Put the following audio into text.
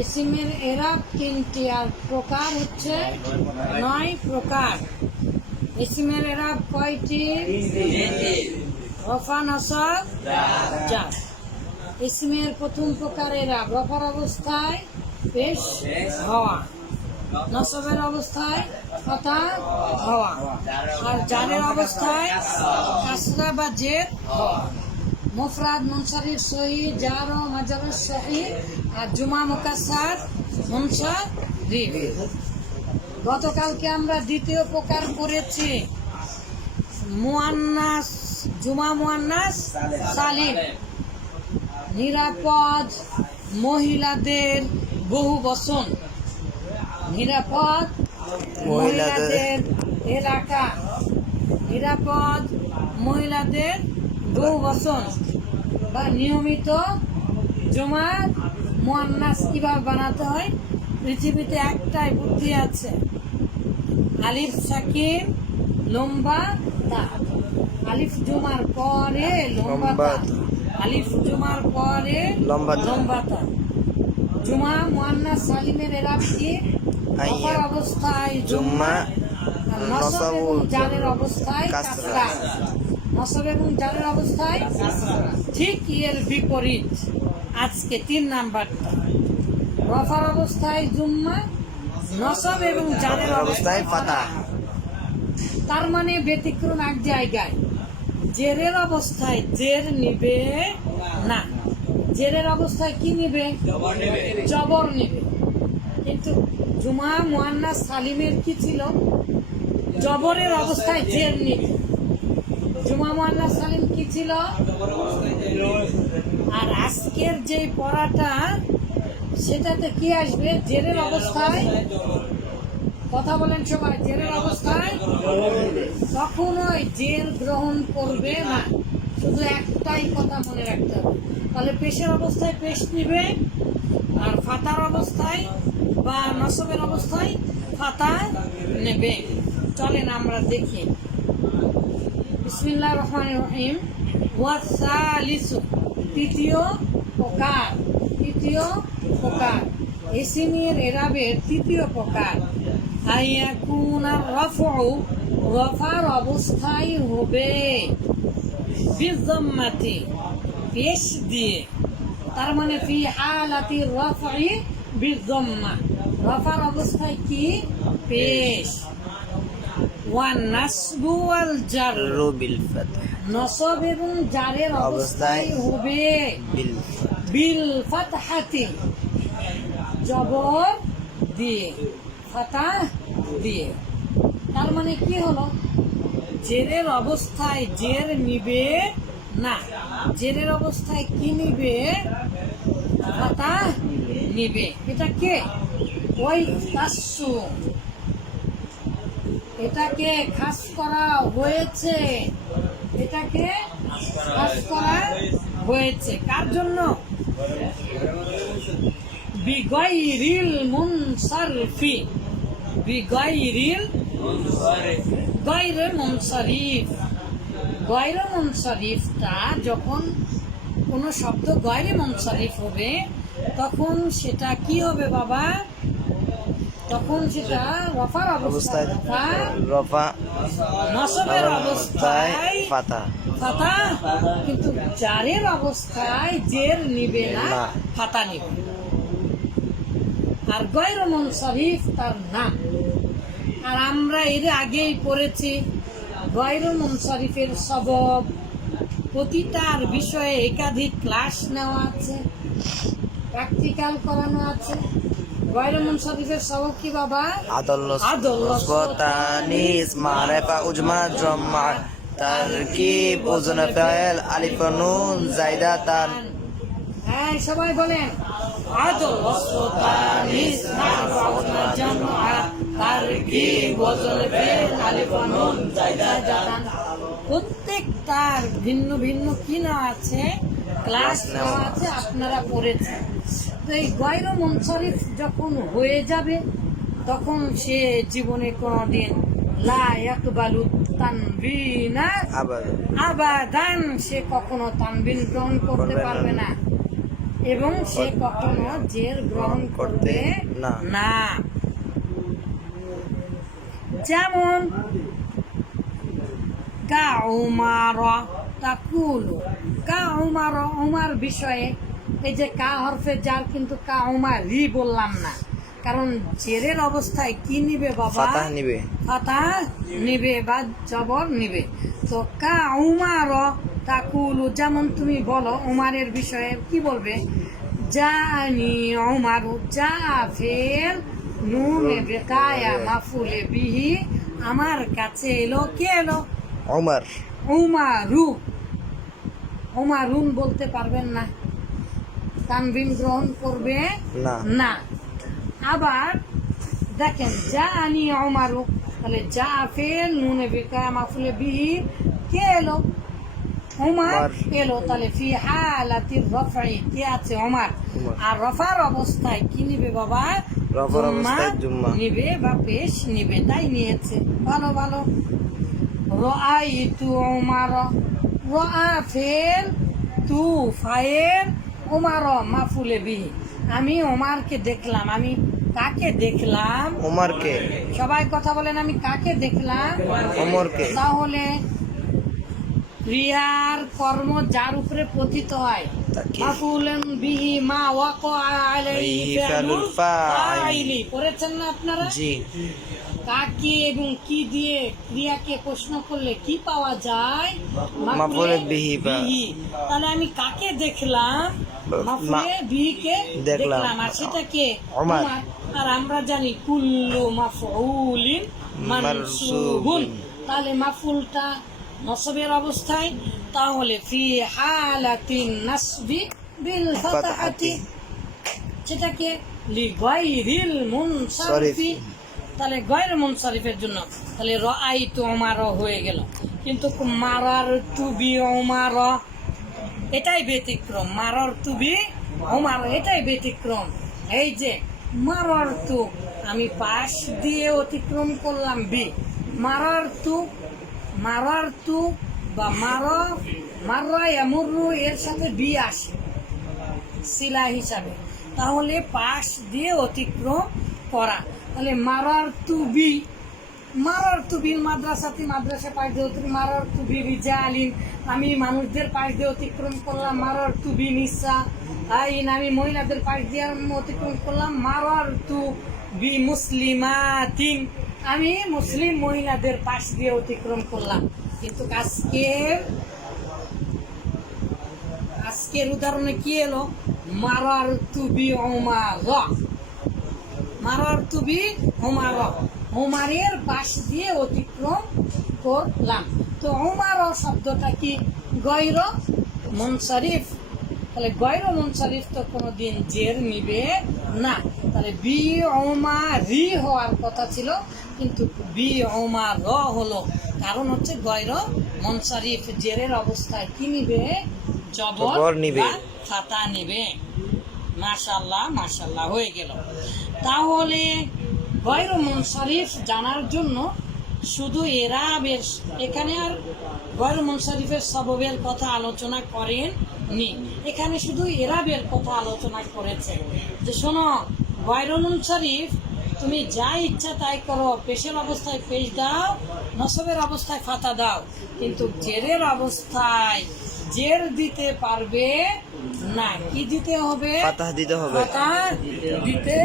এসিমের এরা তিনটি, আর প্রকার হচ্ছে নয় প্রকার। এসিমের এরা কয়টি? ইসমের প্রথম প্রকার এরাব রফার অবস্থায় পেশ হওয়া। নসবের অবস্থায় কথা হওয়া। আর জারের অবস্থায় কাসরা বা জেদ হওয়া। মুফরাদ মুনসারির সহি জার ও সহি আর জুমা মুকাসার মুনসা রিফ গতকালকে আমরা দ্বিতীয় প্রকার করেছি। মুয়ান্নাস, জুমা মুয়ান্নাস, সালিম। নিরাপদ মহিলাদের বহু বসন নিরাপদ মহিলাদের এলাকা। নিরাপদ মহিলাদের বহু বসন বা নিয়মিত জমা মোয়ান্নাস কীভাবে বানাতে হয় পৃথিবীতে একটাই বুদ্ধি আছে। আলিফ সাকিম লম্বা তা আলিফ জুমার পরে লম্বা তা আলিফ জুমার পরে লম্বা। লম্বা তা জুমা মুয়ান্নাস সালিমের এরাব কি? অপর অবস্থায় জুম্মা নসব জারের অবস্থায় কাসরা। নসব এবং জারের অবস্থায় ঠিক এর বিপরীত আজকে তিন নাম্বারটা রফার অবস্থায় জুম্মা নসব এবং জারের অবস্থায় ফাতা। তার মানে ব্যতিক্রম এক জায়গায়। জেরের অবস্থায় জের নিবে না। জেরের অবস্থায় কি নিবে? জবর নিবে। কিন্তু জুমা মুয়ান্না সালিমের কি ছিল? জবরের অবস্থায় জের নিবে। জুমা মুয়ান্না সালিম কি ছিল? আর আজকের যে পড়াটা, সেটাতে কি আসবে? জেরের অবস্থায়? কথা বলেন সবাই জেরের অবস্থায়? কখনোই জেল গ্রহণ করবে না। শুধু একটাই কথা মনে রাখতে হবে। তাহলে পেশের অবস্থায় পেশ নিবে, আর ফাতার অবস্থায় বা নসবের অবস্থায় ফাতা নেবে। চলেন আমরা দেখি। বিসমিল্লাহ রহমান রহিম। ওয়াসালিসু। তৃতীয় প্রকার। তৃতীয় প্রকার। এসিনির এরাবের তৃতীয় প্রকার। আইয়াকুনা রফউ। রফার অবস্থায় হবে। বিজম্মাতি পেশ দিয়ে। তার মানে ফি হালাতি রফই বিজম্মা রফার অবস্থায় কি? পেশ নাসবু এবং জারের অবস্থায় হবে। বিল ফাতহাতি। জবর দিয়ে ফাতা দিয়ে। তার মানে কি হলো? জেরের অবস্থায় জের নিবে না। জেরের অবস্থায় কি নিবে? ফাতা নিবে। এটা কে? ওই কাসু এটাকে খাস করা হয়েছে। এটাকে খাস করা হয়েছে। কার জন্য? বিগয়রিল মুনসারফি। বিগয়রিল গয়রে মুনসারিফ। গয়রে মুনসারিফটা যখন কোনো শব্দ গয়রে মুনসারিফ হবে, তখন সেটা কি হবে বাবা? তখন সেটা রফার অবস্থায় অবস্থায় রফা রফা নসবের অবস্থায় অবস্থায় ফাতা। ফাতা কিন্তু জারের অবস্থায় জের নিবে না। ফাতা নিবে। আর গৈর শরীফ তার নাম আর আমরা এর আগেই পড়েছি গৈর শরীফের সবব। প্রতিটার বিষয়ে একাধিক ক্লাস নেওয়া আছে প্র্যাকটিক্যাল করানো আছে। তান হ্যাঁ সবাই বলেন। আদল ওয়াসতানিস মারফা ওয়াজনা জামআ তারকিব ওয়াজল ফিল আলিফ নুন জায়দা জাতান প্রত্যেকটার ভিন্ন ভিন্ন কি না আছে ক্লাস নেওয়া আছে আপনারা পড়েছেন। তো এই গৈর মুনসরিফ যখন হয়ে যাবে তখন সে জীবনে কোনোদিন আবাদান। সে কখনো তানবিন গ্রহণ করতে পারবে না। এবং সে কখনো জের গ্রহণ করবে না। না। যেমন কা উমার তাকুল। কা উমার উমার বিষয়ে এই যে কা হরফে যার কিন্তু কা উমার রি বললাম না। কারণ জেরের অবস্থায় কি নিবে বাবা? নিবে। ফাতা নিবে বা জবর নিবে। তো কা উমার তাকুলু যেমন তুমি বলো উমারের বিষয়ে কি বলবে? জানি উমারু যা ফের নুনে বেকায়া মাফুলে বিহি আমার কাছে এলো কে এলো? ওমর উমারু। উমারুন বলতে পারবেন না। তানবিন গ্রহণ করবে না। আবার দেখেন যা আনি অমারু তাহলে যা ফেল নুনে বেকা মাফুলে বিহি কে এলো? ওমার এলো তাহলে ফি হালাতির রফাই কে আছে? ওমার আর রফার অবস্থায় কি নিবে বাবা? রফার অবস্থায় জুম্মা। নিবে বা পেশ নিবে তাই নিয়েছে। ভালো ভালো। রাআইতু উমার রাআ ফেল তু ফাইল মা ফুলে বিহি আমি ওমারকে দেখলাম আমি কাকে দেখলাম? ওমরকে সবাই কথা বলেন আমি কাকে দেখলাম? ওমরকে তাহলে ক্রিয়ার কর্ম যার উপরে পতিত হয় তাকে। মাফুলেন বিহি মা ওয়াক আলাইহি আলাইহি ফিআলুল ফিআলুল ফাইল। পড়েছেন না আপনারা? জি। কাকে এবং কি দিয়ে ক্রিয়াকে প্রশ্ন করলে কি পাওয়া যায়? মাফুলে বিহি তাহলে আমি কাকে দেখলাম? মাফুলে বিহিকে দেখলাম। আর ওমর। আর আমরা জানি কুল্লু মাফউলিন মানসুবুন। তাহলে মাফুলটা নসবের অবস্থায় তাহলে ফি হালাতিন নাসবি বিল ফাতাহাতি। সেটাকে লিগাইরিল মুনসারিফি। তাহলে গয়ের মুনসারিফের জন্য তাহলে রাই তো আমার হয়ে গেল। কিন্তু মারার তুবি ওমার এটাই ব্যতিক্রম। মারার তুবি ওমার এটাই ব্যতিক্রম। এই যে মারার তু আমি পাশ দিয়ে অতিক্রম করলাম বি। মারার তু মারার তু বা মার মাররা এমরু এর সাথে বি আসে শিলা হিসাবে। তাহলে পাশ দিয়ে অতিক্রম করা। তাহলে মারার তুবি মারার তুবির মাদ্রাসাতে মাদ্রাসা পাশ দিয়ে অতিক্রম মারার তুবি রিজালিন। আমি মানুষদের পাশ দিয়ে অতিক্রম করলাম মারার তুবি নিসা। আইন আমি মহিলাদের পাশ দিয়ে অতিক্রম করলাম মারার তু বি মুসলিমা মুসলিমাতিন। আমি মুসলিম মহিলাদের পাশ দিয়ে অতিক্রম করলাম। কিন্তু আজকের আজকের উদাহরণে কি এলো? মারার তুবি ওমার। মারার তুবি ওমার। ওমারের পাশ দিয়ে অতিক্রম করলাম। তো ওমার শব্দটা কি? গৈর মনসারিফ। তাহলে গৈর মনসারিফ তো কোনোদিন জের নিবে না। তাহলে বি ওমা রি হওয়ার কথা ছিল। কিন্তু বি ওমা র হলো। কারণ হচ্ছে গৈর মনসারিফ জেরের অবস্থায় কি নিবে? জবর নিবে। খাতা নেবে। মাশাল্লাহ মাশাল্লাহ হয়ে গেল। তাহলে গৈর মুনসারিফ জানার জন্য শুধু এরা বেশ এখানে আর গৈর মুনসারিফের সববের কথা আলোচনা করেন নি এখানে শুধু এরাবের কথা আলোচনা করেছে। যে শোনো গৈর মুনসারিফ তুমি যা ইচ্ছা তাই করো পেশের অবস্থায় পেশ দাও নসবের অবস্থায় ফাতা দাও। কিন্তু জেরের অবস্থায় জের দিতে পারবে না। কি দিতে হবে? দিতে হবে। ফাতা দিতে